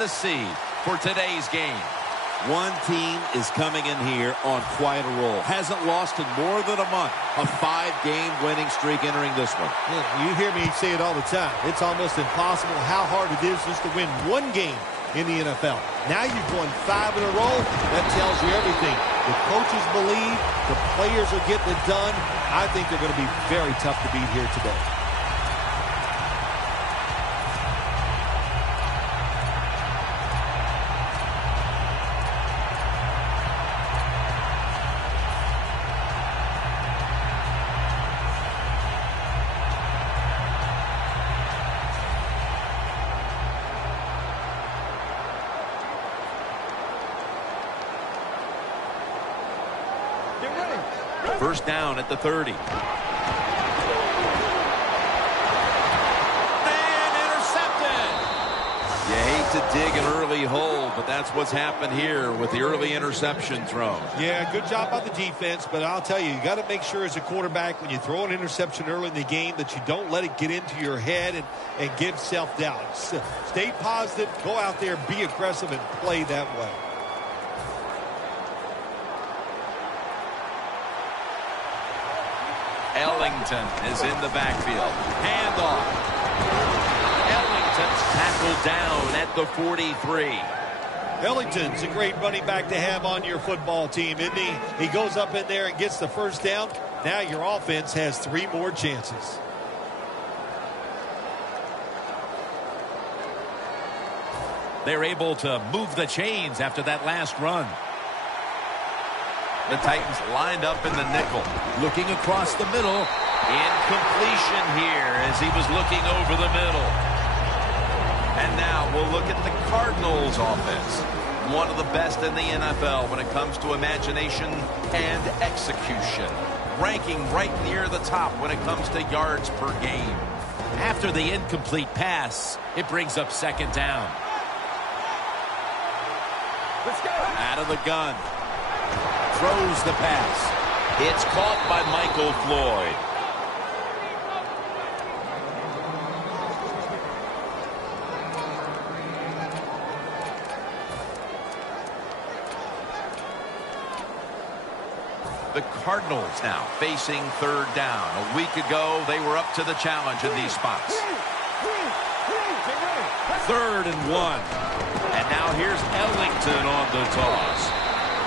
the seed for today's game. One team is coming in here on quite a roll. Hasn't lost in more than a month. A 5-game winning streak entering this one. Yeah, you hear me say it all the time. It's almost impossible how hard it is just to win one game in the NFL. Now you've won 5 in a row. That tells you everything. The coaches believe. The players are getting it done. I think they're going to be very tough to beat here today. First down at the 30. And intercepted. You hate to dig an early hole, but that's what's happened here with the early interception throw. Yeah, good job by the defense, but I'll tell you got to make sure as a quarterback when you throw an interception early in the game that you don't let it get into your head and give self-doubt. Stay positive, go out there, be aggressive, and play that way. Ellington is in the backfield. Handoff. Ellington's tackled down at the 43. Ellington's a great running back to have on your football team, isn't he? He goes up in there and gets the first down. Now your offense has 3 more chances. They're able to move the chains after that last run. The Titans lined up in the nickel. Looking across the middle. Incompletion here as he was looking over the middle. And now we'll look at the Cardinals offense. One of the best in the NFL when it comes to imagination and execution. Ranking right near the top when it comes to yards per game. After the incomplete pass, it brings up second down. Let's go. Out of the gun. Throws the pass. It's caught by Michael Floyd. The Cardinals now facing third down. A week ago, they were up to the challenge in these spots. 3rd and 1. And now here's Ellington on the toss.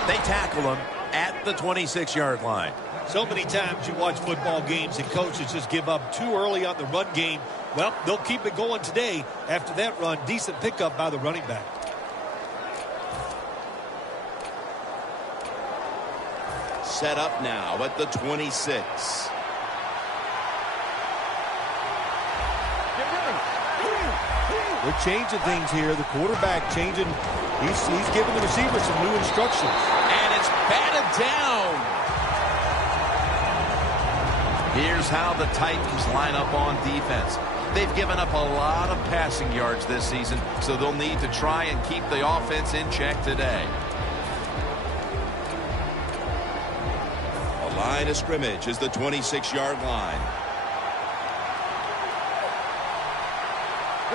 They tackle him at the 26-yard line. So many times you watch football games and coaches just give up too early on the run game. Well, they'll keep it going today. After that run, decent pickup by the running back. Set up now at the 26. They're changing things here. The quarterback changing. He's giving the receiver some new instructions. And it's batted down. Here's how the Titans line up on defense. They've given up a lot of passing yards this season, so they'll need to try and keep the offense in check today. The line of scrimmage is the 26-yard line.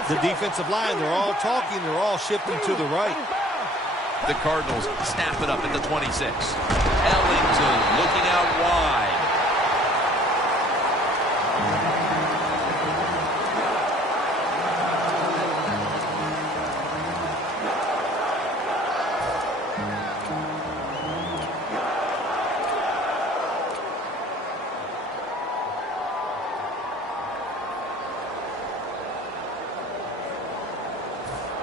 The defensive line, they're all talking. They're all shifting to the right. The Cardinals snap it up at the 26. Ellington looking out wide.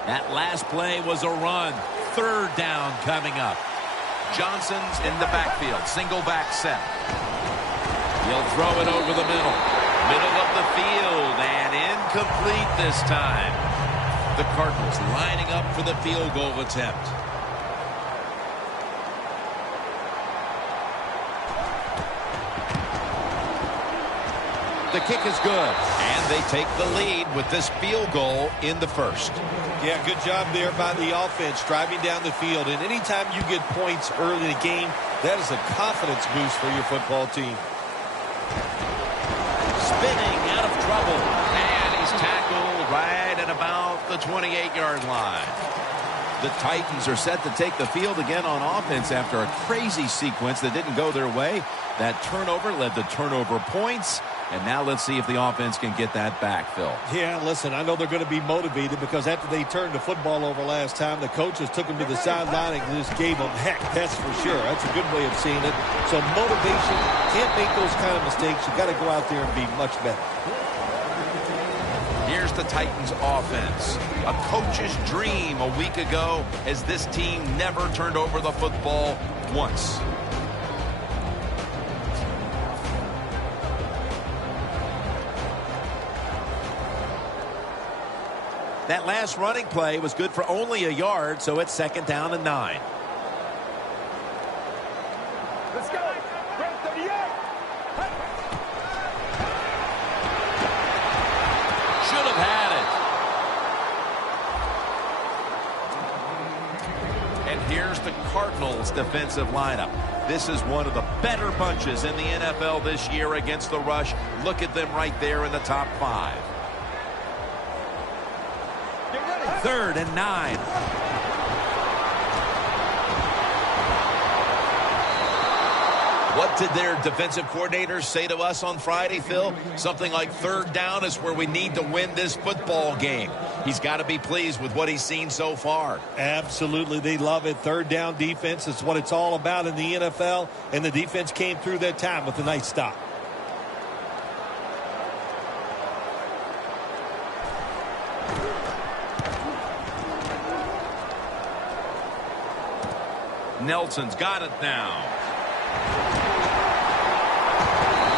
That last play was a run. 3rd down coming up. Johnson's in the backfield. Single back set. He'll throw it over the middle. Middle of the field and incomplete this time. The Cardinals lining up for the field goal attempt. The kick is good. And they take the lead with this field goal in the first. Yeah, good job there by the offense, driving down the field. And anytime you get points early in the game, that is a confidence boost for your football team. Spinning out of trouble. And he's tackled right at about the 28-yard line. The Titans are set to take the field again on offense after a crazy sequence that didn't go their way. That turnover led to turnover points. And now let's see if the offense can get that back, Phil. Yeah, listen, I know they're going to be motivated because after they turned the football over last time, the coaches took them to the sideline and just gave them heck. That's for sure. That's a good way of seeing it. So motivation, can't make those kind of mistakes. You got to go out there and be much better. Here's the Titans offense. A coach's dream a week ago as this team never turned over the football once. That last running play was good for only a yard, so it's 2nd down and 9. Let's go. Red 38. Should have had it. And here's the Cardinals defensive lineup. This is one of the better bunches in the NFL this year against the rush. Look at them right there in the top 5. 3rd and 9. What did their defensive coordinators say to us on Friday, Phil? Something like 3rd down is where we need to win this football game. He's got to be pleased with what he's seen so far. Absolutely. They love it. 3rd down defense is what it's all about in the NFL, and the defense came through that time with a nice stop. Nelson's got it now.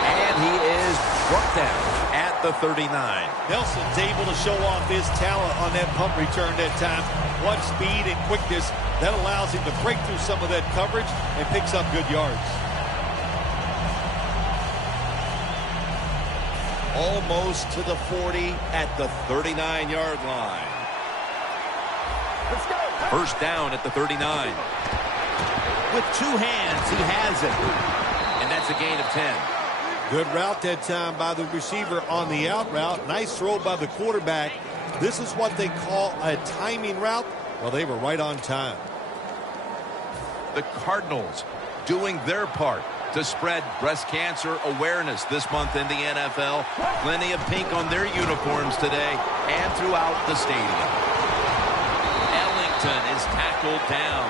And he is brought down at the 39. Nelson's able to show off his talent on that punt return that time. What speed and quickness that allows him to break through some of that coverage and picks up good yards. Almost to the 40 at the 39-yard line. Let's go. 1st down at the 39. With 2 hands, he has it. And that's a gain of 10. Good route that time by the receiver on the out route. Nice throw by the quarterback. This is what they call a timing route. Well, they were right on time. The Cardinals doing their part to spread breast cancer awareness this month in the NFL. Plenty of pink on their uniforms today and throughout the stadium. Ellington is tackled down.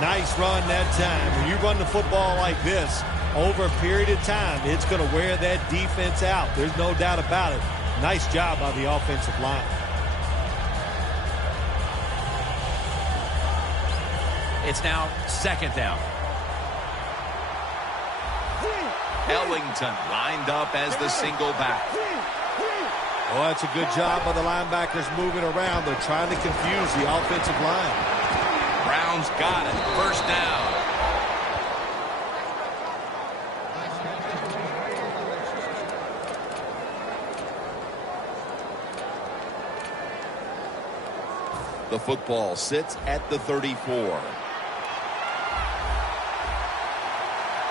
Nice run that time. When you run the football like this, over a period of time, it's going to wear that defense out. There's no doubt about it. Nice job by the offensive line. It's now 2nd down. Ellington lined up as the single back. Oh, that's a good job by the linebackers moving around. They're trying to confuse the offensive line. Brown's got it. 1st down. The football sits at the 34.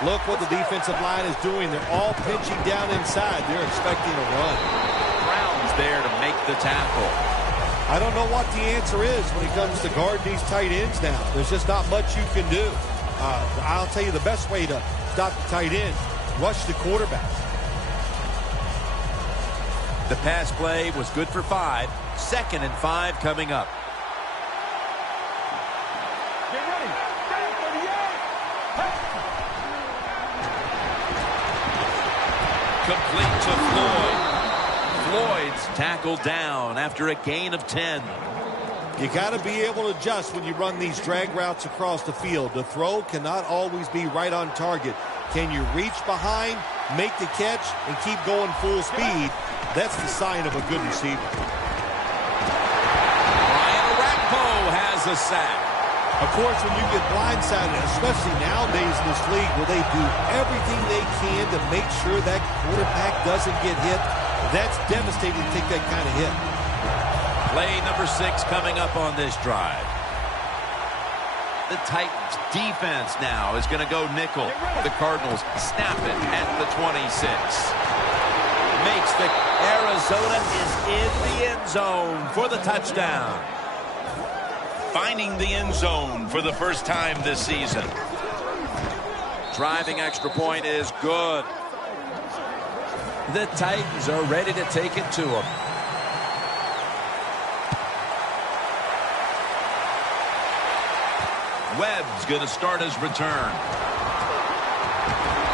Look what the defensive line is doing. They're all pinching down inside. They're expecting a run. Brown's there to make the tackle. I don't know what the answer is when it comes to guarding these tight ends now. There's just not much you can do. I'll tell you the best way to stop the tight end, rush the quarterback. The pass play was good for 5. 2nd and 5 coming up. Get ready. Red 38. Complete to Floyd. Floyd's tackled down after a gain of 10. You got to be able to adjust when you run these drag routes across the field. The throw cannot always be right on target. Can you reach behind, make the catch, and keep going full speed? That's the sign of a good receiver. Ryan Arakpo has a sack. Of course, when you get blindsided, especially nowadays in this league where they do everything they can to make sure that quarterback doesn't get hit, that's devastating to take that kind of hit. Play number 6 coming up on this drive. The Titans defense now is going to go nickel. The Cardinals snap it at the 26. Makes the Arizona is in the end zone for the touchdown. finding the end zone for the first time this season. Driving extra point is good. The Titans are ready to take it to them. Webb's going to start his return.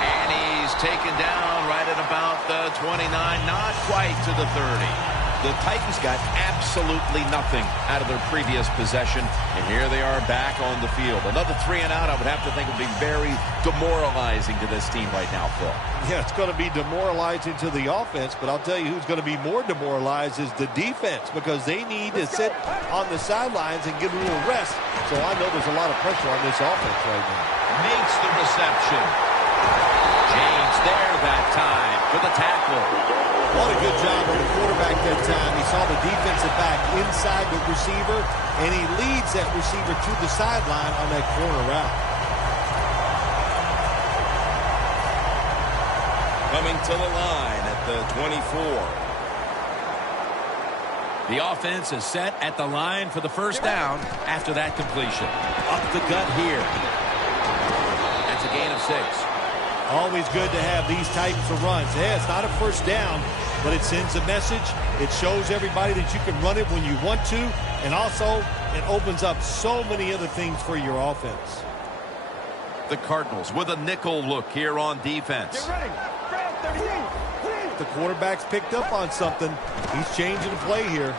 And he's taken down right at about the 29, not quite to the 30. The Titans got absolutely nothing out of their previous possession, and here they are back on the field. Another 3 and out, I would have to think, would be very demoralizing to this team right now, Phil. Yeah, it's going to be demoralizing to the offense, but I'll tell you who's going to be more demoralized is the defense, because they need to sit on the sidelines and get a little rest. So I know there's a lot of pressure on this offense right now. Makes the reception. James there that time for the tackle. What a good job on the quarterback that time. He saw the defensive back inside the receiver, and he leads that receiver to the sideline on that corner route. Coming to the line at the 24. The offense is set at the line for the first down after that completion. Up the gut here. That's a gain of 6. Always good to have these types of runs. Yeah, it's not a first down, but it sends a message. It shows everybody that you can run it when you want to, and also it opens up so many other things for your offense. The Cardinals with a nickel look here on defense. Get ready. Grab 38. The quarterback's picked up on something. He's changing the play here.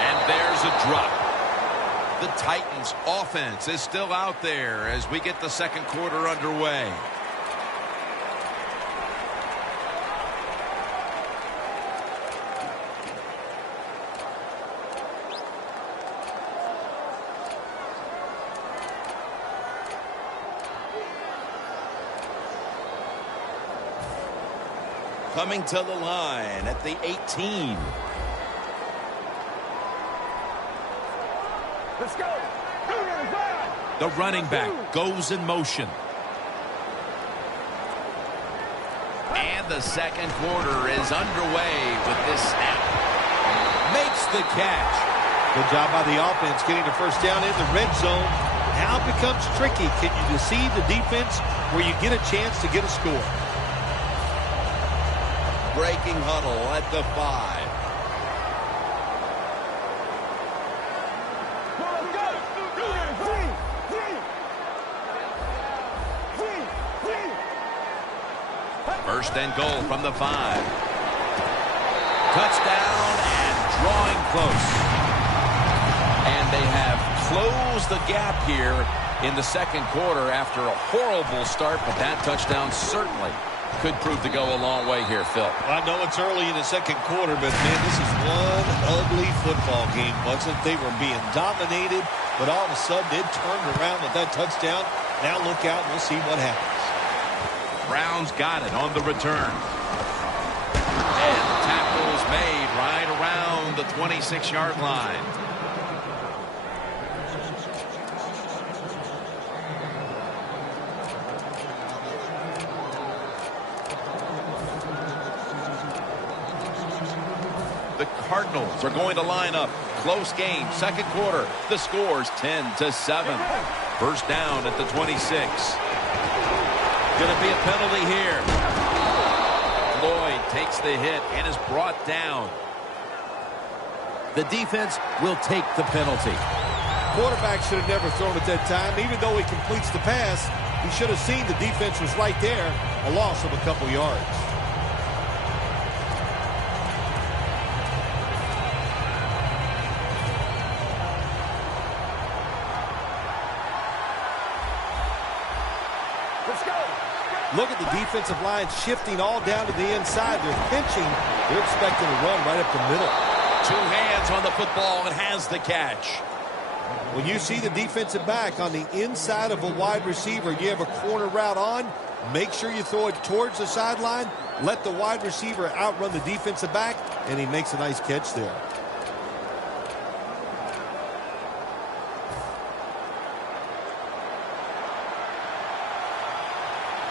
And there's a drop. The Titans offense is still out there as we get the second quarter underway. Coming to the line at the 18. Let's go. The running back goes in motion. And the second quarter is underway with this snap. Makes the catch. Good job by the offense getting the first down in the red zone. Now it becomes tricky. Can you deceive the defense where you get a chance to get a score? Breaking huddle at the 5. First and goal from the 5. Touchdown and drawing close. And they have closed the gap here in the second quarter after a horrible start, but that touchdown certainly could prove to go a long way here, Phil. I know it's early in the second quarter, but, man, this is one ugly football game, wasn't it? They were being dominated, but all of a sudden it turned around with that touchdown. Now look out, and we'll see what happens. Browns got it on the return. And the tackle's made right around the 26-yard line. The Cardinals are going to line up. Close game, second quarter. The score's 10-7. First down at the 26. Going to be a penalty here. Lloyd takes the hit and is brought down. The defense will take the penalty. Quarterback should have never thrown it that time. Even though he completes the pass, he should have seen the defense was right there. A loss of a couple yards. Look at the defensive line shifting all down to the inside. They're pinching. They're expecting a run right up the middle. 2 hands on the football and has the catch. When you see the defensive back on the inside of a wide receiver, you have a corner route on, make sure you throw it towards the sideline, let the wide receiver outrun the defensive back, and he makes a nice catch there.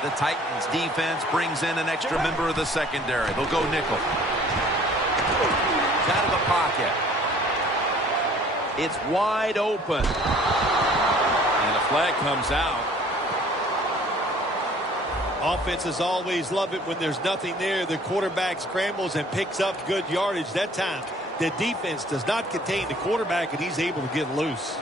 The Titans defense brings in an extra member of the secondary. They'll go nickel. Out of the pocket. It's wide open. And a flag comes out. Offenses always love it when there's nothing there. The quarterback scrambles and picks up good yardage. That time, the defense does not contain the quarterback, and he's able to get loose.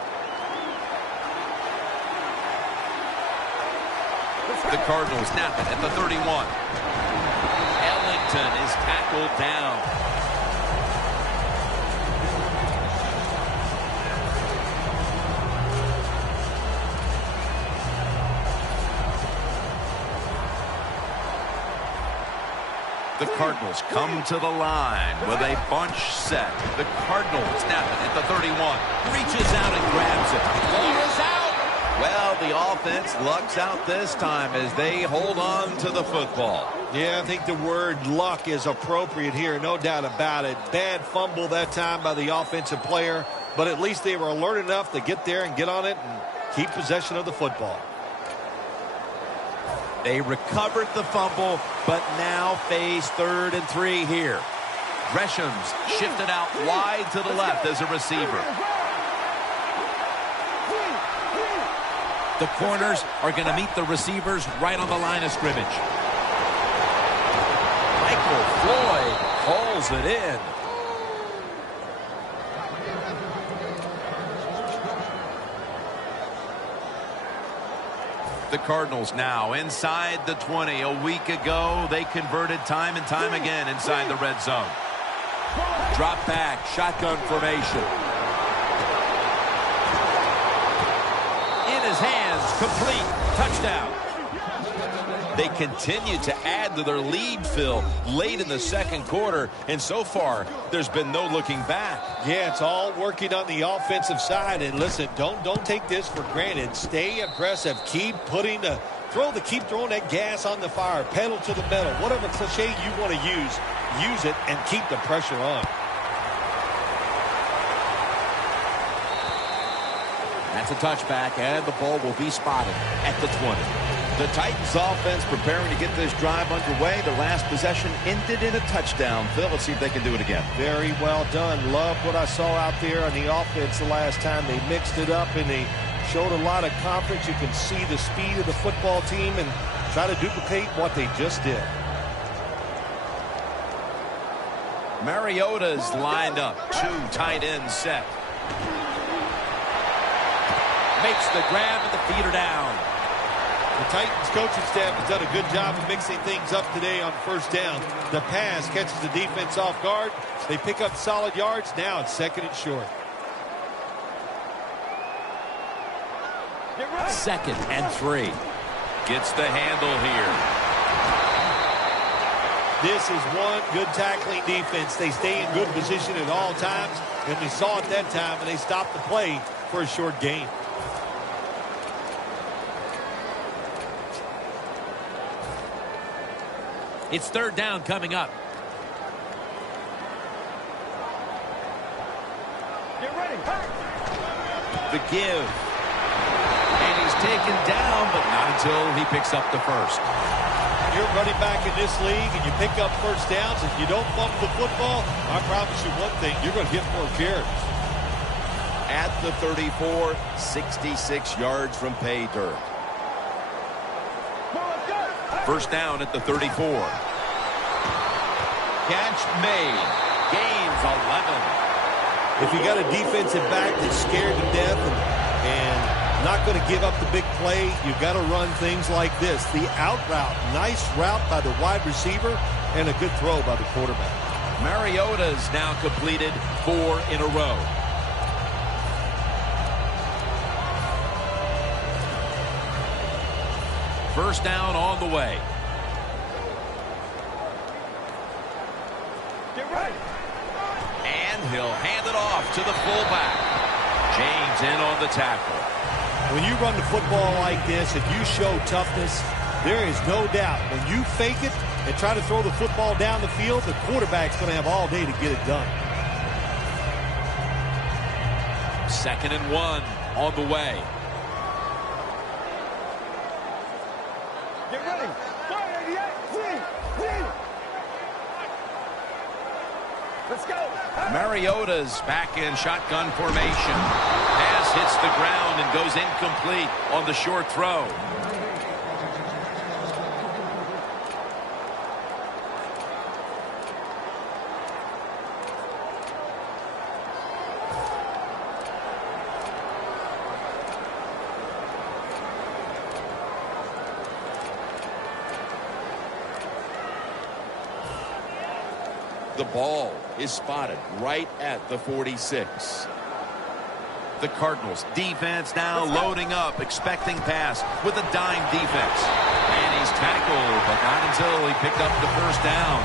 The Cardinals snap it at the 31. Ellington is tackled down. The Cardinals come to the line with a bunch set. The Cardinals snap it at the 31. Reaches out and grabs it. Ball is out. Well, the offense lucks out this time as they hold on to the football. Yeah, I think the word luck is appropriate here, no doubt about it. Bad fumble that time by the offensive player, but at least they were alert enough to get there and get on it and keep possession of the football. They recovered the fumble, but now face 3rd and 3 here. Gresham's shifted out wide to the left as a receiver. The corners are going to meet the receivers right on the line of scrimmage. Michael Floyd hauls it in. The Cardinals now inside the 20. A week ago, they converted time and time again inside the red zone. Drop back, shotgun formation. In his hands, complete, touchdown. They continue to add to their lead, Phil, late in the second quarter, and so far, there's been no looking back. Yeah, it's all working on the offensive side, and listen, don't take this for granted. Stay aggressive. Keep throwing that gas on the fire. Pedal to the metal. Whatever cliche you want to use it and keep the pressure on. That's a touchback, and the ball will be spotted at the 20. The Titans offense preparing to get this drive underway. Their last possession ended in a touchdown. Phil, let's see if they can do it again. Very well done. Love what I saw out there on the offense the last time. They mixed it up and they showed a lot of confidence. You can see the speed of the football team and try to duplicate what they just did. Mariota's lined up. 2 tight ends set. Makes the grab and the feet are down. The Titans coaching staff has done a good job of mixing things up today on first down. The pass catches the defense off guard. They pick up solid yards. Now it's 2nd and short. 2nd and 3. Gets the handle here. This is one good tackling defense. They stay in good position at all times, and we saw it that time, and they stopped the play for a short gain. It's 3rd down coming up. Get ready. The give. And he's taken down, but not until he picks up the first. You're running back in this league and you pick up first downs. If you don't fumble the football, I promise you one thing, you're going to get more carries. At the 34, 66 yards from pay dirt. First down at the 34. Catch made. Gains 11. If you got a defensive back that's scared to death and not going to give up the big play, you've got to run things like this. The out route, nice route by the wide receiver, and a good throw by the quarterback. Mariota's now completed 4 in a row. First down on the way. Get ready. And he'll hand it off to the fullback. James in on the tackle. When you run the football like this, if you show toughness, there is no doubt. When you fake it and try to throw the football down the field, the quarterback's going to have all day to get it done. 2nd and 1 on the way. Get ready. 188. Let's go. Mariota's back in shotgun formation. Pass hits the ground and goes incomplete on the short throw. The ball is spotted right at the 46. The Cardinals defense now loading up, expecting pass with a dime defense. And he's tackled, but not until he picked up the first down.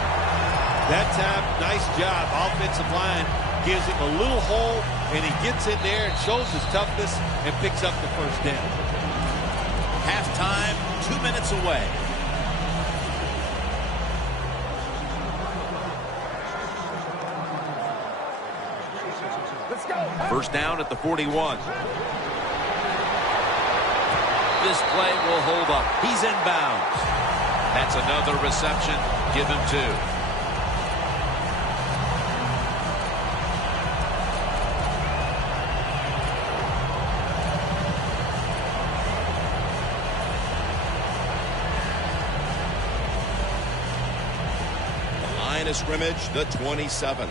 That time, nice job. Offensive line gives him a little hole, and he gets in there and shows his toughness and picks up the first down. Halftime, 2 minutes away. Let's go. First down at the 41. This play will hold up. He's inbounds. That's another reception. Give him 2. The line of scrimmage, the 27.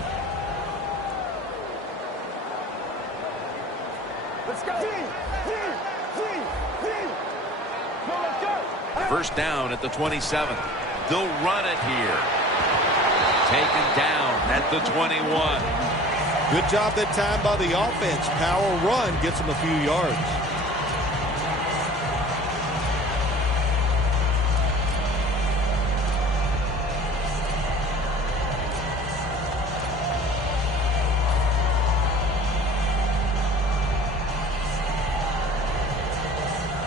Let's go. Let's go. First down at the 27. They'll run it here. Taken down at the 21. Good job that time by the offense. Power run gets them a few yards.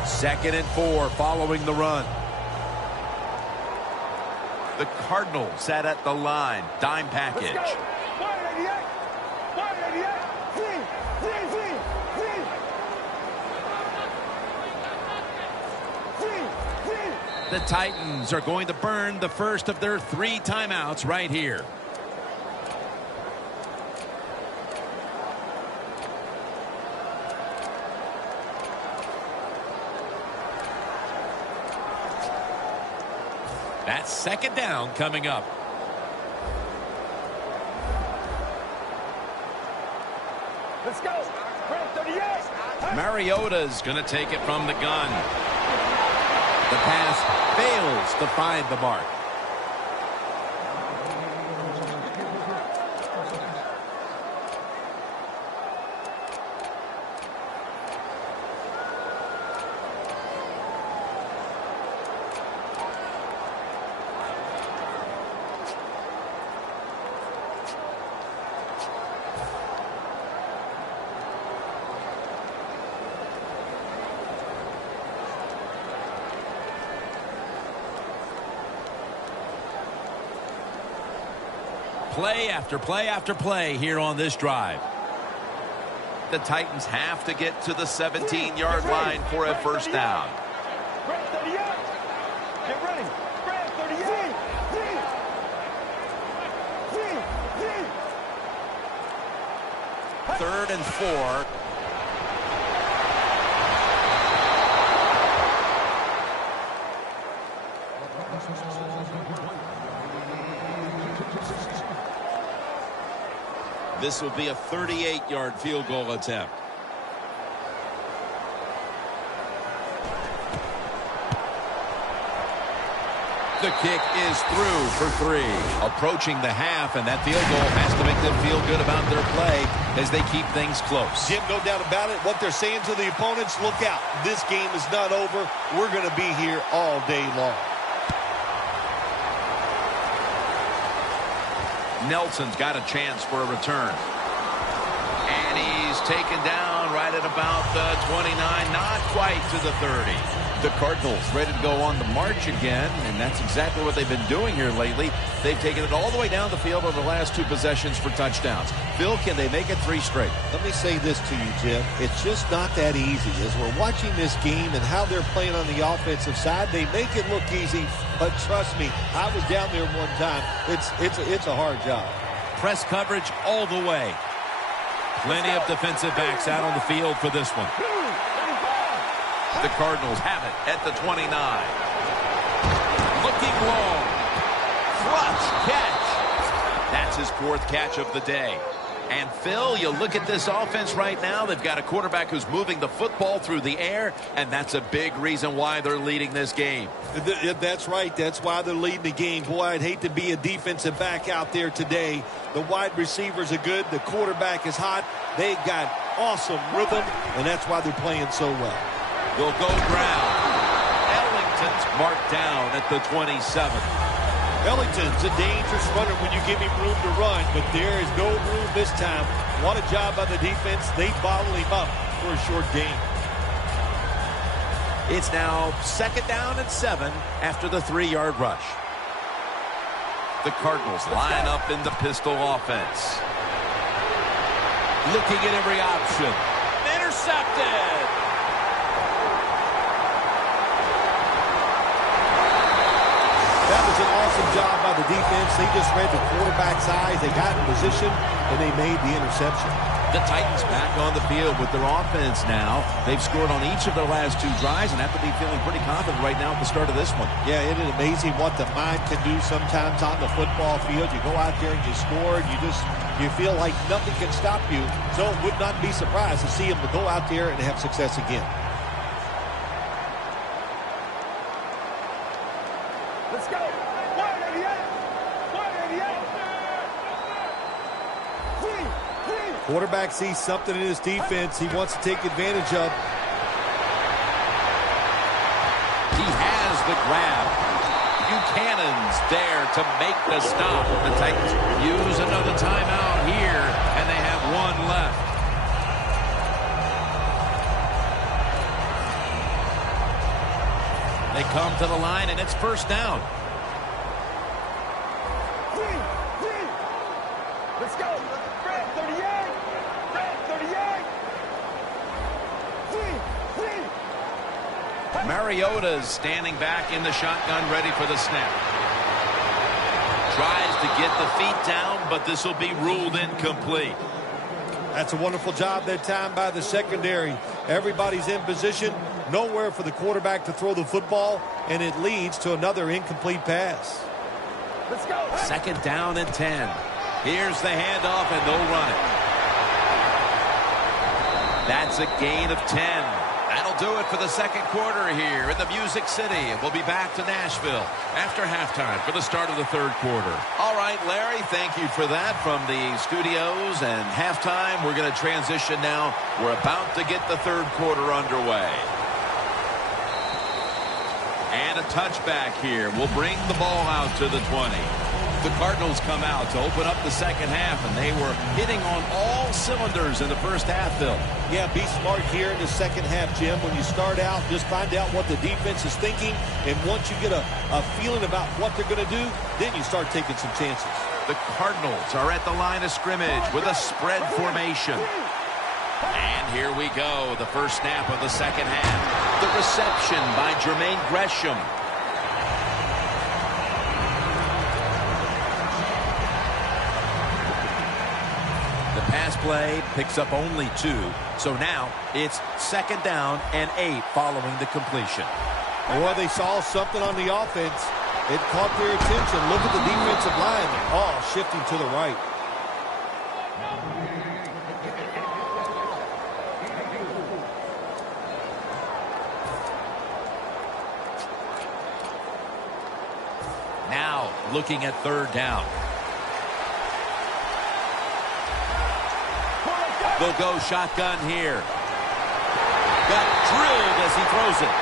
Second and 4 following the run. The Cardinals sat at the line. Dime package. Let's go. 188. 188. The Titans are going to burn the first of their 3 timeouts right here. That's second down coming up. Let's go. 38. Mariota's going to take it from the gun. The pass fails to find the mark. Play after play after play here on this drive. The Titans have to get to the 17-yard line for a first down. Grab 38. Get ready. Grab 38. 3rd and 4. This will be a 38-yard field goal attempt. The kick is through for 3. Approaching the half, and that field goal has to make them feel good about their play as they keep things close. Jim, no doubt about it. What they're saying to the opponents, look out. This game is not over. We're going to be here all day long. Nelson's got a chance for a return. And he's taken down right at about the 29, not quite to the 30. The Cardinals ready to go on the march again, and that's exactly what they've been doing here lately. They've taken it all the way down the field over the last 2 possessions for touchdowns. Phil, can they make it 3 straight? Let me say this to you, Jim. It's just not that easy. As we're watching this game and how they're playing on the offensive side, they make it look easy. But trust me, I was down there one time. It's a hard job. press coverage all the way. Plenty of defensive backs out on the field for this one. The Cardinals have it at the 29. Looking long. Clutch catch. That's his 4th catch of the day. And, Phil, you look at this offense right now. They've got a quarterback who's moving the football through the air, and that's a big reason why they're leading this game. That's right. That's why they're leading the game. Boy, I'd hate to be a defensive back out there today. The wide receivers are good. The quarterback is hot. They got awesome rhythm, and that's why they're playing so well. Will go ground. Ellington's marked down at the 27. Ellington's a dangerous runner when you give him room to run, but there is no room this time. What a job by the defense. They bottle him up for a short gain. It's now 2nd down and 7 after the 3-yard rush. The Cardinals line up in the pistol offense. Looking at every option. Intercepted. That was an awesome job by the defense. They just read the quarterback's eyes. They got in position, and they made the interception. The Titans back on the field with their offense now. They've scored on each of their last 2 drives and have to be feeling pretty confident right now at the start of this one. Yeah, it is amazing what the mind can do sometimes on the football field. You go out there and you score, and you feel like nothing can stop you. So it would not be surprised to see them go out there and have success again. Let's go. 188. 188. Quarterback sees something in his defense he wants to take advantage of. He has the grab. Buchanan's there to make the stop. The Titans use another timeout here, and they have 1 left. They come to the line, and it's 1st down. Let's go. Red 38. Red 38. Mariota's standing back in the shotgun, ready for the snap. Tries to get the feet down, but this will be ruled incomplete. That's a wonderful job that time by the secondary. Everybody's in position. Nowhere for the quarterback to throw the football, and it leads to another incomplete pass. Let's go. 2nd down and 10. Here's the handoff, and they'll run it. That's a gain of 10. That'll do it for the 2nd quarter here in the Music City. And we'll be back to Nashville after halftime for the start of the 3rd quarter. All right, Larry, thank you for that from the studios. And halftime, we're going to transition now. We're about to get the 3rd quarter underway. And a touchback here will bring the ball out to the 20. The Cardinals come out to open up the 2nd half, and they were hitting on all cylinders in the 1st half, Phil. Yeah, be smart here in the 2nd half, Jim. When you start out, just find out what the defense is thinking, and once you get a feeling about what they're going to do, then you start taking some chances. The Cardinals are at the line of scrimmage with a spread formation. And here we go, the first snap of the 2nd half. The reception by Jermaine Gresham. Pass play picks up only 2. So now it's 2nd down and 8 following the completion. Boy, they saw something on the offense. It caught their attention. Look at the defensive line. Oh, shifting to the right. Now looking at 3rd down. They'll go shotgun here. Got drilled as he throws it.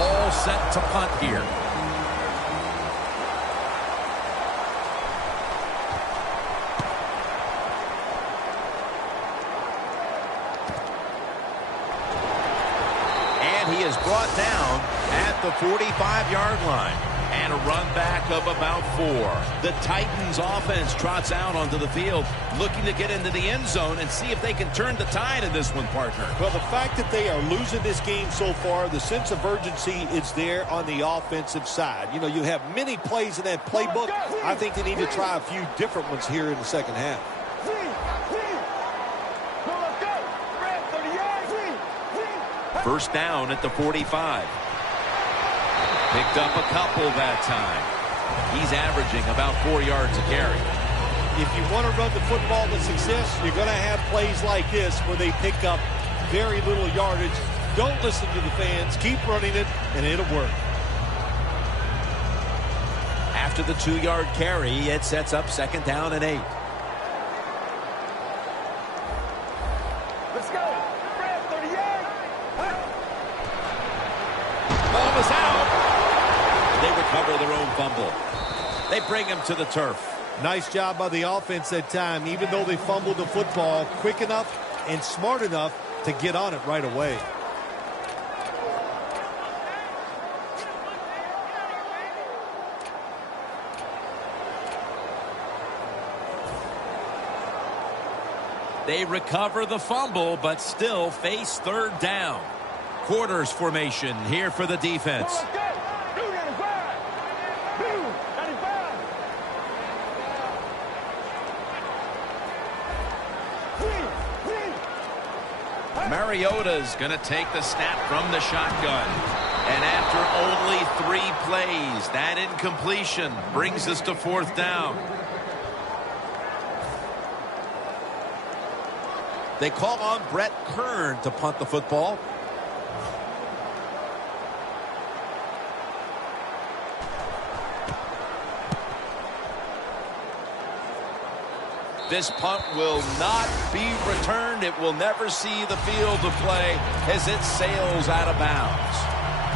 All set to punt here. And he is brought down at the 45-yard line. And a run back of about 4. The Titans offense trots out onto the field, looking to get into the end zone and see if they can turn the tide in this one, partner. Well, the fact that they are losing this game so far, the sense of urgency is there on the offensive side. You know, you have many plays in that playbook. I think they need to try a few different ones here in the second half. First down at the 45. Picked up a couple that time. He's averaging about 4 yards a carry. If you want to run the football with success, you're going to have plays like this where they pick up very little yardage. Don't listen to the fans. Keep running it, and it'll work. After the 2-yard carry, it sets up second down and 8. Let's go. Fred, 38. Ball was out. They recover their own fumble. They bring him to the turf. Nice job by the offense that time, even though they fumbled the football, quick enough and smart enough to get on it right away. They recover the fumble, but still face third down. Quarters formation here for the defense. Mariota's going to take the snap from the shotgun. And after only 3 plays, that incompletion brings us to fourth down. They call on Brett Kern to punt the football. This punt will not be returned. It will never see the field of play as it sails out of bounds.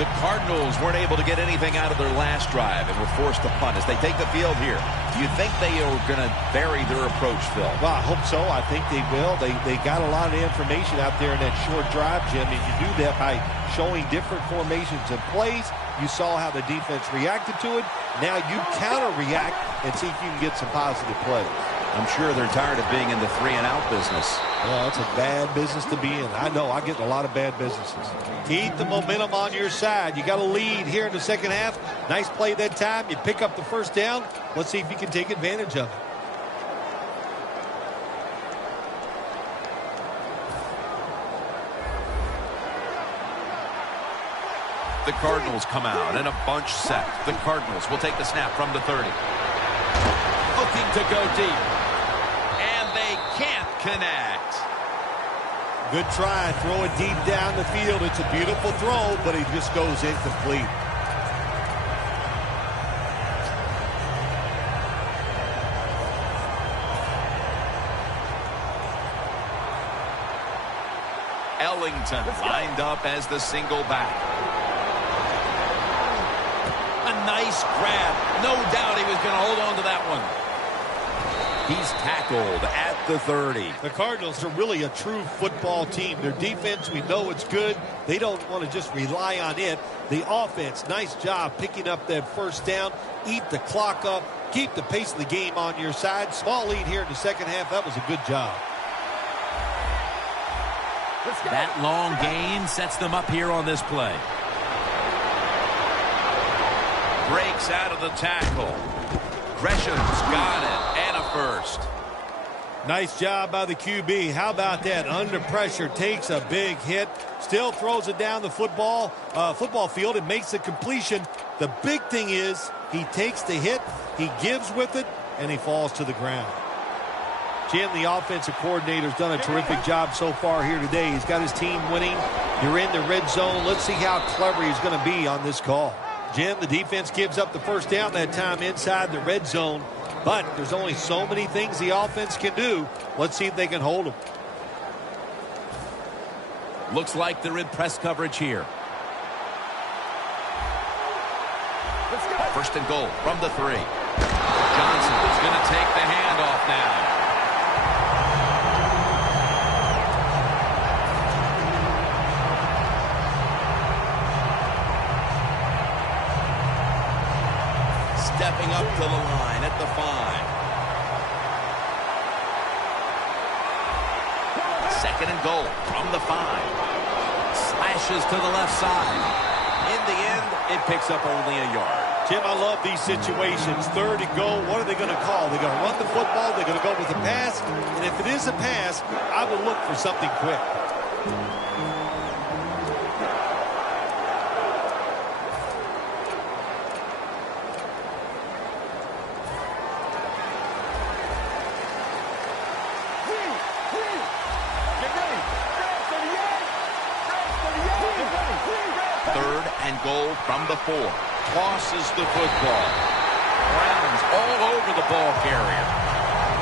The Cardinals weren't able to get anything out of their last drive and were forced to punt. As they take the field here, do you think they are going to vary their approach, Phil? Well, I hope so. I think they will. They got a lot of information out there in that short drive, Jim, and you do that by showing different formations and plays. You saw how the defense reacted to it. Now you counter-react and see if you can get some positive plays. I'm sure they're tired of being in the 3-and-out business. Well, it's a bad business to be in. I know. I get in a lot of bad businesses. Keep the momentum on your side. You got a lead here in the second half. Nice play that time. You pick up the first down. Let's see if you can take advantage of it. The Cardinals come out in a bunch set. The Cardinals will take the snap from the 30. Looking to go deep. And they can't connect. Good try. Throw it deep down the field. It's a beautiful throw, but he just goes incomplete. Ellington lined up as the single back. A nice grab. No doubt he was going to hold on to that one. He's tackled at the 30. The Cardinals are really a true football team. Their defense, we know it's good. They don't want to just rely on it. The offense, nice job picking up that first down. Eat the clock up. Keep the pace of the game on your side. Small lead here in the second half. That was a good job. That long gain sets them up here on this play. Breaks out of the tackle. Gresham's got it, and a first. Nice job by the QB. How about that? Under pressure, takes a big hit, still throws it down the football field and makes the completion. The big thing is he takes the hit, he gives with it, and he falls to the ground. Jim, the offensive coordinator's done a terrific job so far here today. He's got his team winning. You're in the red zone. Let's see how clever he's going to be on this call. Jim, the defense gives up the first down that time inside the red zone, but there's only so many things the offense can do. Let's see if they can hold them. Looks like they're in press coverage here. First and goal from the 3. Johnson is going to take the handoff now. Second and goal from the 5. Slashes to the left side. In the end, it picks up only a yard. Jim, I love these situations. Third and goal, what are they going to call? They're going to run the football, they're going to go with a pass, and if it is a pass, I would look for something quick. Third and goal from the 4. Tosses the football. Browns all over the ball carrier.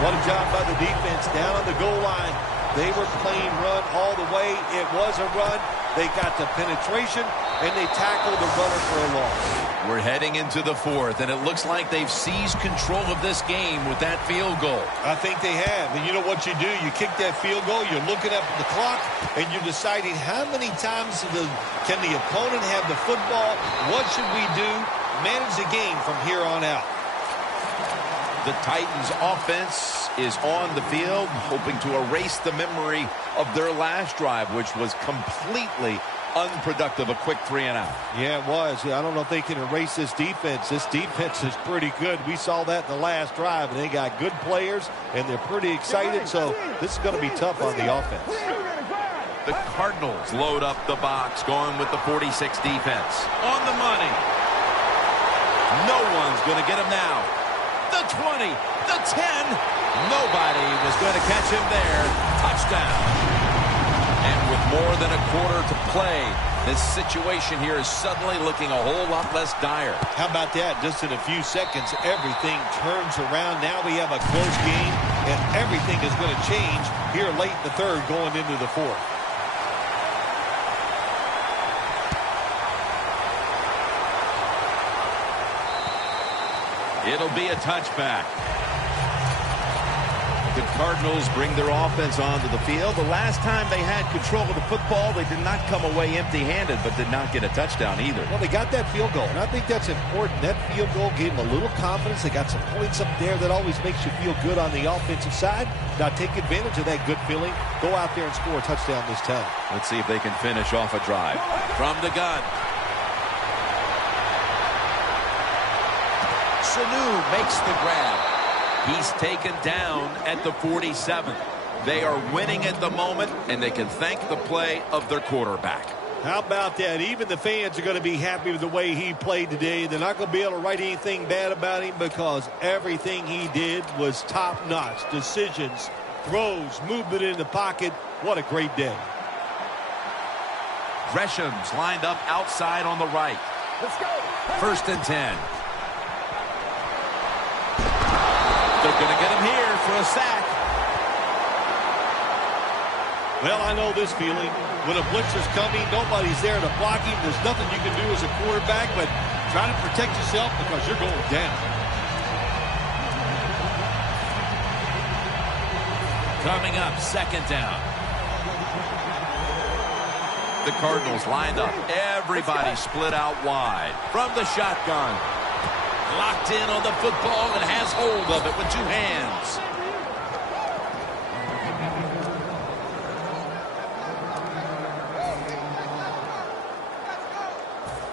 What a job by the defense down on the goal line. They were playing run all the way. It was a run. They got the penetration, and they tackled the runner for a loss. We're heading into the 4th, and it looks like they've seized control of this game with that field goal. I think they have. And you know what you do? You kick that field goal, you're looking up at the clock, and you're deciding how many times can the opponent have the football? What should we do? Manage the game from here on out. The Titans offense is on the field, hoping to erase the memory of their last drive, which was completely unproductive, a quick 3 and out. Yeah, it was. I don't know if they can erase this defense. This defense is pretty good. We saw that in the last drive, and they got good players, and they're pretty excited, so this is going to be tough on the offense. The Cardinals load up the box, going with the 46 defense. On the money. No one's going to get him now. The 20, the 10. Nobody was going to catch him there. Touchdown. And with more than a quarter to play, this situation here is suddenly looking a whole lot less dire. How about that? Just in a few seconds, everything turns around. Now we have a close game, and everything is going to change here late in the 3rd going into the 4th. It'll be a touchback. The Cardinals bring their offense onto the field. The last time they had control of the football, they did not come away empty-handed, but did not get a touchdown either. Well, they got that field goal, and I think that's important. That field goal gave them a little confidence. They got some points up there that always makes you feel good on the offensive side. Now take advantage of that good feeling. Go out there and score a touchdown this time. Let's see if they can finish off a drive. From the gun. Sanu makes the grab. He's taken down at the 47. They are winning at the moment, and they can thank the play of their quarterback. How about that? Even the fans are going to be happy with the way he played today. They're not going to be able to write anything bad about him because everything he did was top-notch. Decisions, throws, movement in the pocket. What a great day. Gresham's lined up outside on the right. Let's go. 1st and 10. They're going to get him here for a sack. Well, I know this feeling. When a blitzer's coming, nobody's there to block him. There's nothing you can do as a quarterback, but try to protect yourself because you're going down. Coming up, 2nd down. The Cardinals lined up. Everybody split out wide. From the shotgun. Locked in on the football and has hold of it with 2 hands.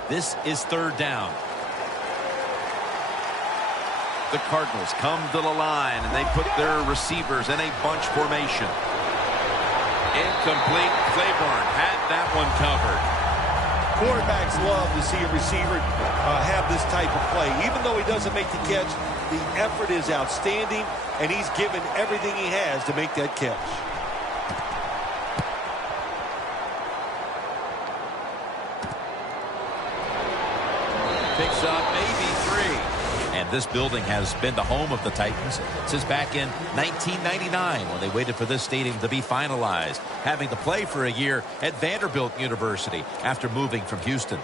This is 3rd down. The Cardinals come to the line, and they put their receivers in a bunch formation. Incomplete. Claiborne had that one covered. Quarterbacks love to see a receiver have this type of play. Even though he doesn't make the catch, the effort is outstanding, and he's given everything he has to make that catch. Picks up maybe 3. And this building has been the home of the Titans since back in 1999 when they waited for this stadium to be finalized, having to play for a year at Vanderbilt University after moving from Houston.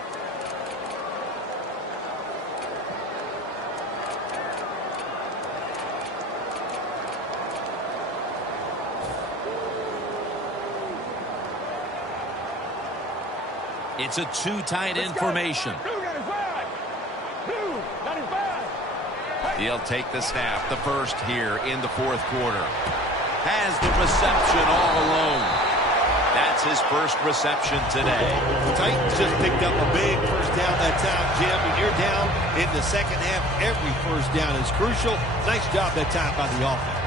It's a 2 tight end formation. He'll take the snap, the first here in the 4th quarter. Has the reception all alone. That's his first reception today. The Titans just picked up a big first down that time, Jim. When you're down in the second half, every first down is crucial. Nice job that time by the offense.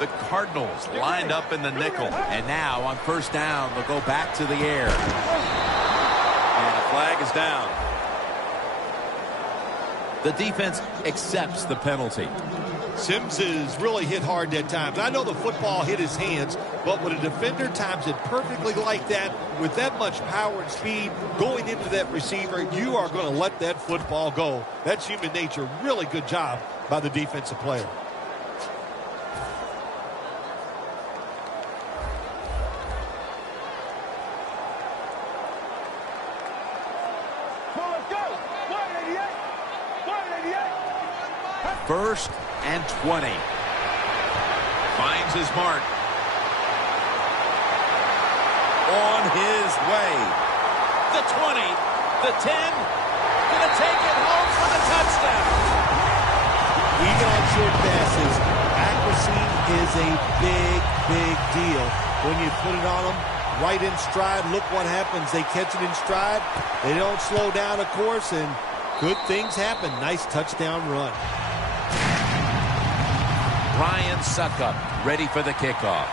The Cardinals lined up in the nickel. And now on first down, they'll go back to the air. And the flag is down. The defense accepts the penalty. Sims is really hit hard that time. I know the football hit his hands, but when a defender times it perfectly like that, with that much power and speed going into that receiver, you are going to let that football go. That's human nature. Really good job by the defensive player. First and 20. Finds his mark. On his way. The 20. The 10. Gonna take it home for the touchdown. Even on short passes, accuracy is a big, big deal. When you put it on them right in stride, look what happens. They catch it in stride. They don't slow down, of course, and good things happen. Nice touchdown run. Ryan Suckup ready for the kickoff.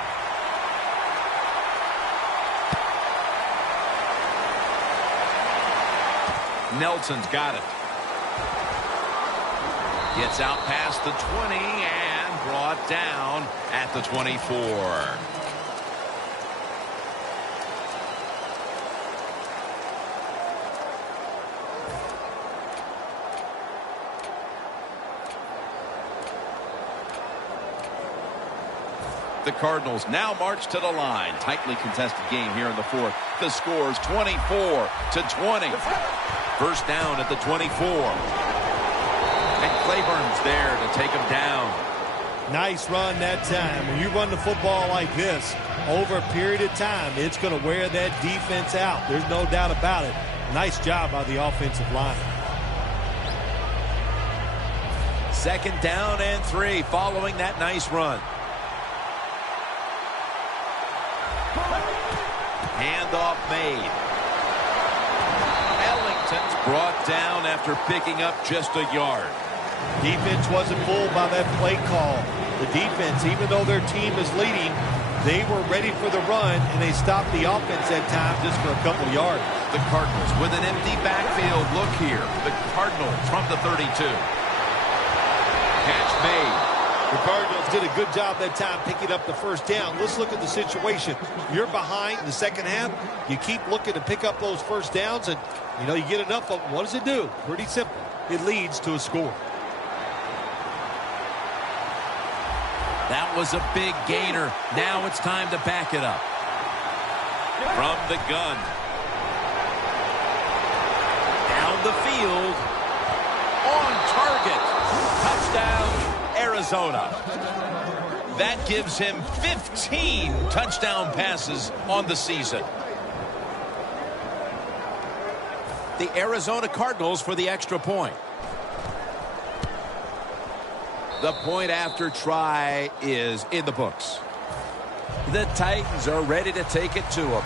Nelson's got it. Gets out past the 20 and brought down at the 24. The Cardinals now march to the line. Tightly contested game here in the fourth. The score is 24-20. First down at the 24. And Clayborn's there to take him down. Nice run that time. When you run the football like this, over a period of time, it's going to wear that defense out. There's no doubt about it. Nice job by the offensive line. Second down and 3 following that nice run. Handoff made. Ellington's brought down after picking up just a yard. Defense wasn't fooled by that play call. The defense, even though their team is leading, they were ready for the run, and they stopped the offense that time just for a couple yards. The Cardinals with an empty backfield. Look here. The Cardinals from the 32. Catch made. The Cardinals did a good job that time picking up the first down. Let's look at the situation. You're behind in the second half. You keep looking to pick up those first downs, and, you get enough of them. What does it do? Pretty simple. It leads to a score. That was a big gainer. Now it's time to back it up. From the gun. Down the field. On target. Touchdown, Arizona. That gives him 15 touchdown passes on the season. The Arizona Cardinals for the extra point. The point after try is in the books. The Titans are ready to take it to them.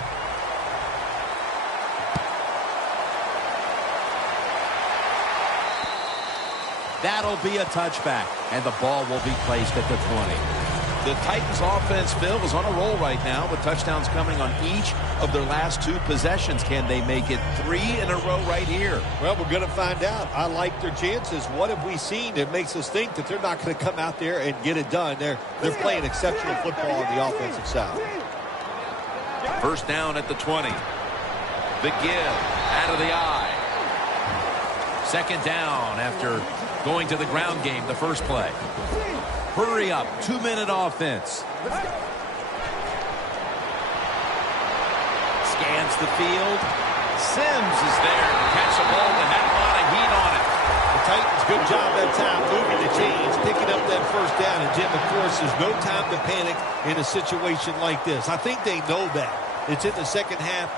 That'll be a touchback, and the ball will be placed at the 20. The Titans offense, Phil, is on a roll right now with touchdowns coming on each of their last 2 possessions. Can they make it 3 in a row right here? Well, we're going to find out. I like their chances. What have we seen that makes us think that they're not going to come out there and get it done? They're playing exceptional football on the offensive side. First down at the 20. The give out of the eye. Second down after going to the ground game the first play. Hurry up, 2-minute offense. Scans the field. Sims is there to catch the ball that had a lot of heat on it. The Titans, good job that time moving the chains, picking up that first down. And, Jim, of course, there's no time to panic in a situation like this. I think they know that. It's in the second half.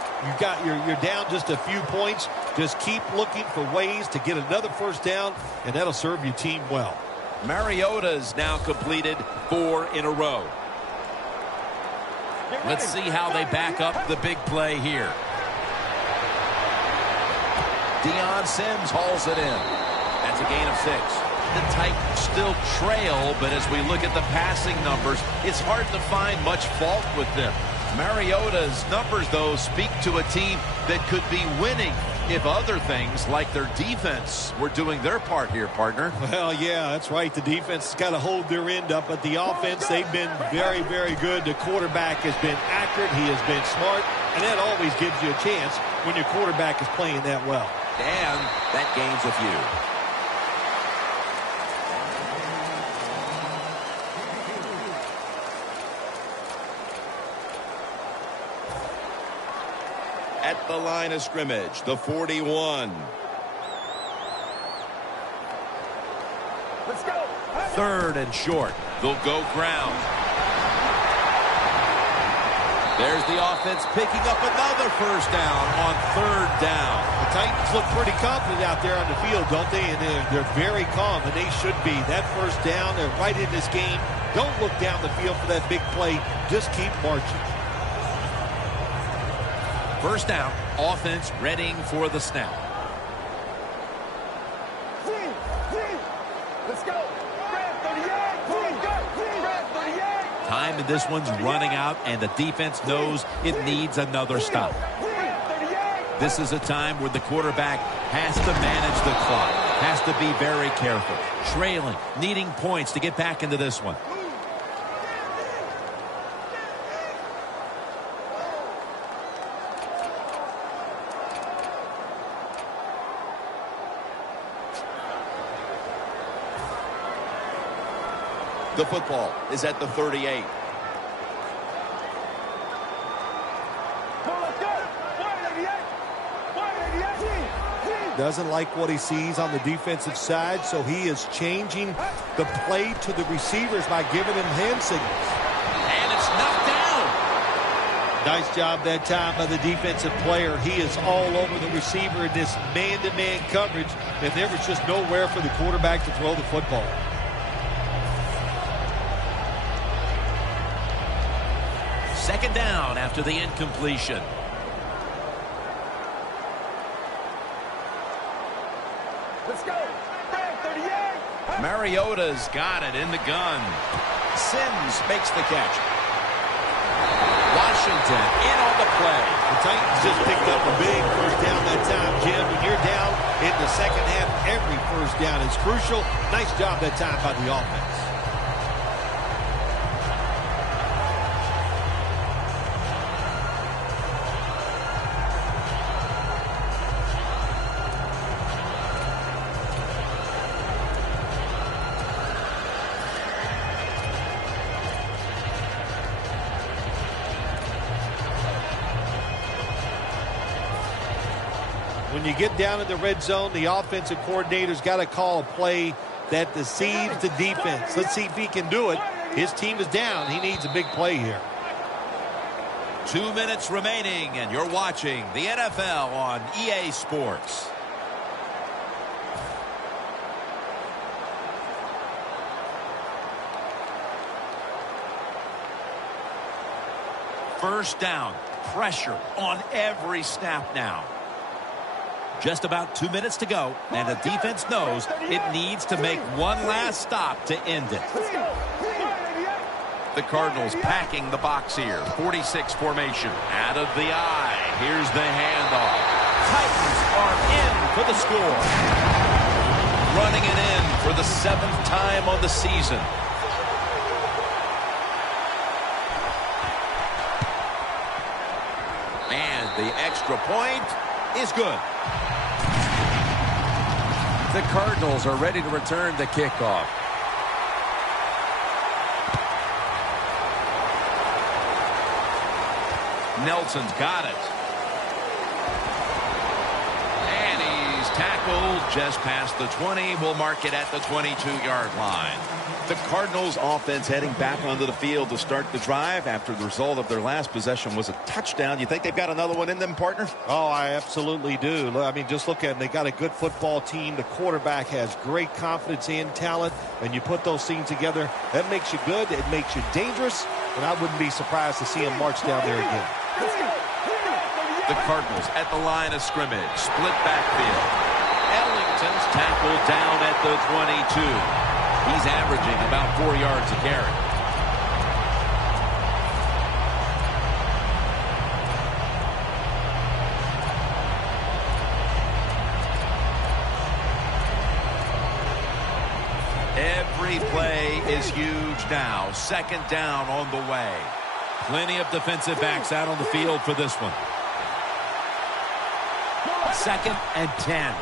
You're down just a few points. Just keep looking for ways to get another first down, and that'll serve your team well. Mariota's now completed 4 in a row. Let's see how they back up the big play here. Deion Sims hauls it in. That's a gain of 6. The Titans still trail, but as we look at the passing numbers, it's hard to find much fault with them. Mariota's numbers, though, speak to a team that could be winning if other things like their defense were doing their part here, partner. Well, yeah, that's right. The defense has got to hold their end up, but the offense, they've been very, very good. The quarterback has been accurate. He has been smart, and that always gives you a chance when your quarterback is playing that well. And that gains a few. At the line of scrimmage, the 41. Let's go. 3rd and short. They'll go ground. There's the offense picking up another first down on 3rd down. The Titans look pretty confident out there on the field, don't they? And they're very calm, and they should be. That first down, they're right in this game. Don't look down the field for that big play. Just keep marching. First down, offense readying for the snap. Let's go. 38. Time in this one's running out, and the defense knows it needs another stop. This is a time where the quarterback has to manage the clock, has to be very careful, trailing, needing points to get back into this one. The football is at the 38. Doesn't like what he sees on the defensive side, so he is changing the play to the receivers by giving them hand signals. And it's knocked down. Nice job that time by the defensive player. He is all over the receiver in this man-to-man coverage, and there was just nowhere for the quarterback to throw the football. Second down after the incompletion. Let's go. 38. Mariota's got it in the gun. Sims makes the catch. Washington in on the play. The Titans just picked up a big first down that time, Jim. When you're down in the second half, every first down is crucial. Nice job that time by the offense. When you get down in the red zone, the offensive coordinator's got to call a play that deceives the defense. Let's see if he can do it. His team is down. He needs a big play here. 2 minutes remaining, and you're watching the NFL on EA Sports. First down, pressure on every snap now. Just about 2 minutes to go, and the defense knows it needs to make one last stop to end it. The Cardinals packing the box here. 46 formation. Out of the eye. Here's the handoff. Titans are in for the score. Running it in for the 7th time on the season. And the extra point is good. The Cardinals are ready to return the kickoff. Nelson's got it. And he's tackled just past the 20. We'll mark it at the 22-yard line. The Cardinals offense heading back onto the field to start the drive after the result of their last possession was a touchdown. You think they've got another one in them, partner? Oh, I absolutely do. I mean, just look at them. They got a good football team. The quarterback has great confidence and talent. And you put those things together, that makes you good. It makes you dangerous. And I wouldn't be surprised to see him march down there again. The Cardinals at the line of scrimmage. Split backfield. Ellington's tackled down at the 22. He's averaging about 4 yards a carry. Every play is huge now. Second down on the way. Plenty of defensive backs out on the field for this one. 2nd and 10.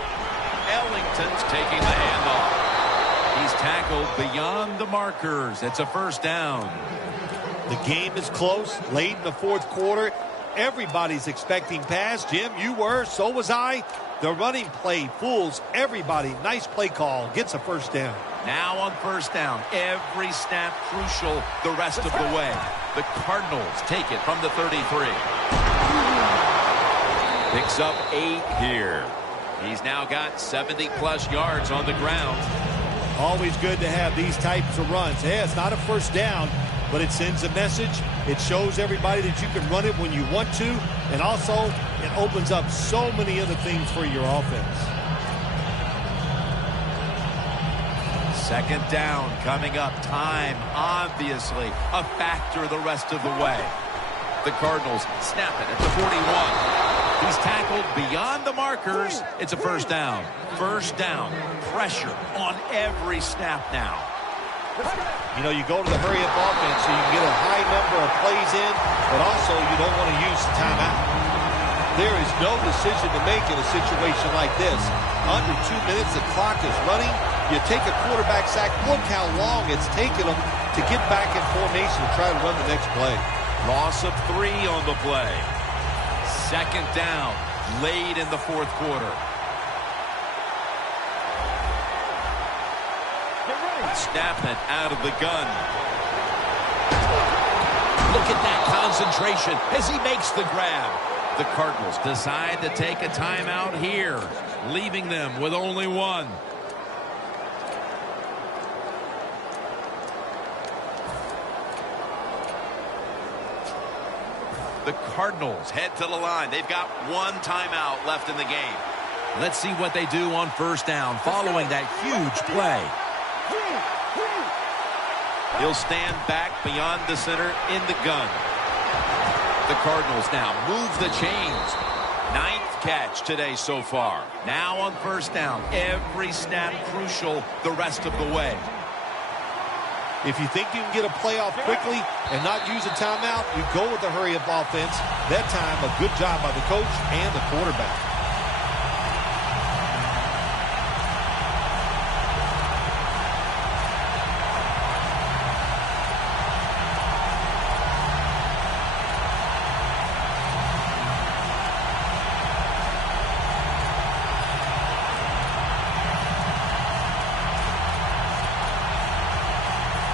Ellington's taking the handoff. He's tackled beyond the markers. It's a first down. The game is close. Late in the fourth quarter. Everybody's expecting pass. Jim, you were. So was I. The running play fools everybody. Nice play call. Gets a first down. Now on first down. Every snap crucial the rest of the way. The Cardinals take it from the 33. Picks up 8 here. He's now got 70-plus yards on the ground. Always good to have these types of runs. Hey, it's not a first down, but it sends a message. It shows everybody that you can run it when you want to. And also, it opens up so many other things for your offense. Second down coming up. Time, obviously, a factor the rest of the way. The Cardinals snap it at the 41. He's tackled beyond the markers. It's a first down. First down. Pressure on every snap now. You know, you go to the hurry-up offense so you can get a high number of plays in, but also you don't want to use the timeout. There is no decision to make in a situation like this. Under 2 minutes, the clock is running. You take a quarterback sack. Look how long it's taken them to get back in formation to try to run the next play. Loss of 3 on the play. Second down, late in the fourth quarter. Snap it out of the gun. Look at that concentration as he makes the grab. The Cardinals decide to take a timeout here, leaving them with only one. The Cardinals head to the line. They've got one timeout left in the game. Let's see what they do on first down following that huge play. He'll stand back beyond the center in the gun. The Cardinals now move the chains. 9th catch today so far. Now on first down. Every snap crucial the rest of the way. If you think you can get a play off quickly and not use a timeout, you go with the hurry-up offense. That time, a good job by the coach and the quarterback.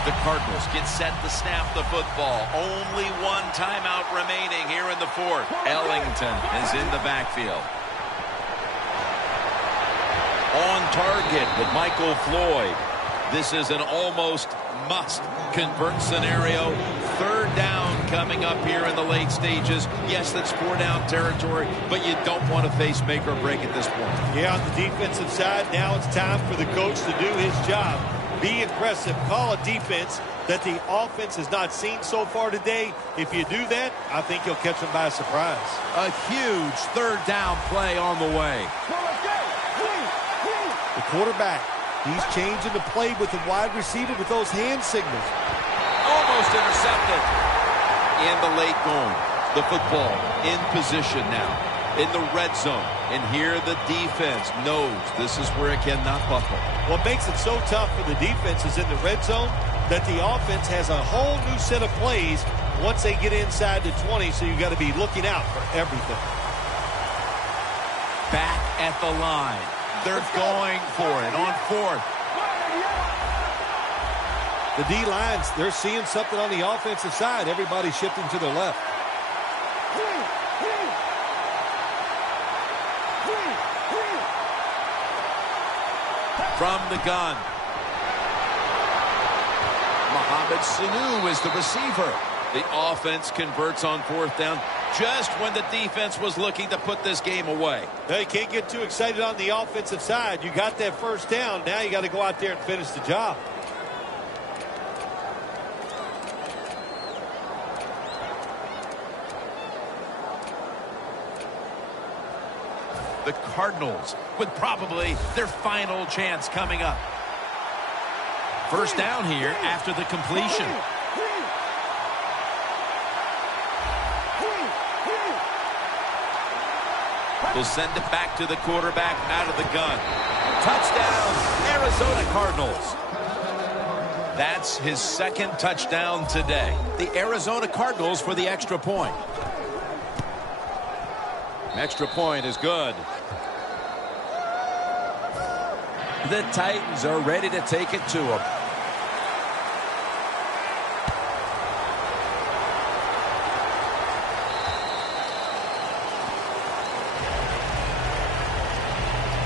The Cardinals get set to snap the football. Only one timeout remaining here in the fourth. Ellington is in the backfield. On target with Michael Floyd. This is an almost must-convert scenario. Third down coming up here in the late stages. Yes, that's 4-down territory, but you don't want to face make or break at this point. Yeah, on the defensive side, now it's time for the coach to do his job. Be aggressive. Call a defense that the offense has not seen so far today. If you do that, I think you'll catch them by surprise. A huge third down play on the way. The quarterback, he's changing the play with the wide receiver with those hand signals. Almost intercepted. In the late going. The football in position now. In the red zone. And here the defense knows this is where it cannot buckle. What makes it so tough for the defense is in the red zone that the offense has a whole new set of plays once they get inside the 20, so you've got to be looking out for everything. Back at the line. They're going for it on fourth. The D-lines, they're seeing something on the offensive side. Everybody's shifting to their left. From the gun, Mohamed Sanu is the receiver. The offense converts on fourth down just when the defense was looking to put this game away. Now, you can't get too excited on the offensive side. You got that first down. Now you got to go out there and finish the job. The Cardinals with probably their final chance coming up. First down here after the completion. Will send it back to the quarterback out of the gun. Touchdown, Arizona Cardinals. That's his second touchdown today. The Arizona Cardinals for the extra point. Extra point is good. The Titans are ready to take it to them.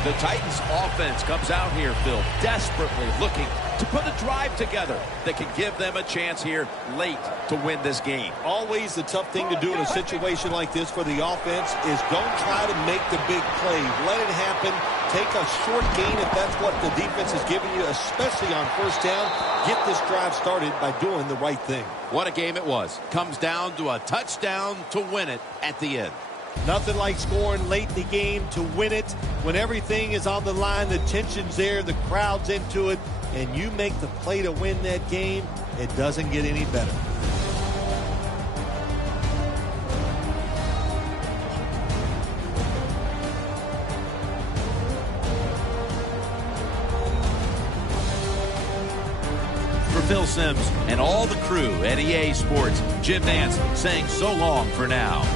The Titans offense comes out here, Phil, desperately looking to put a drive together that can give them a chance here late to win this game. Always the tough thing to do in a situation like this for the offense is don't try to make the big play. Let it happen. Take a short gain if that's what the defense is giving you, especially on first down. Get this drive started by doing the right thing. What a game it was. Comes down to a touchdown to win it at the end. Nothing like scoring late in the game to win it. When everything is on the line, the tension's there, the crowd's into it, and you make the play to win that game, it doesn't get any better. For Phil Simms and all the crew at EA Sports, Jim Nance saying so long for now.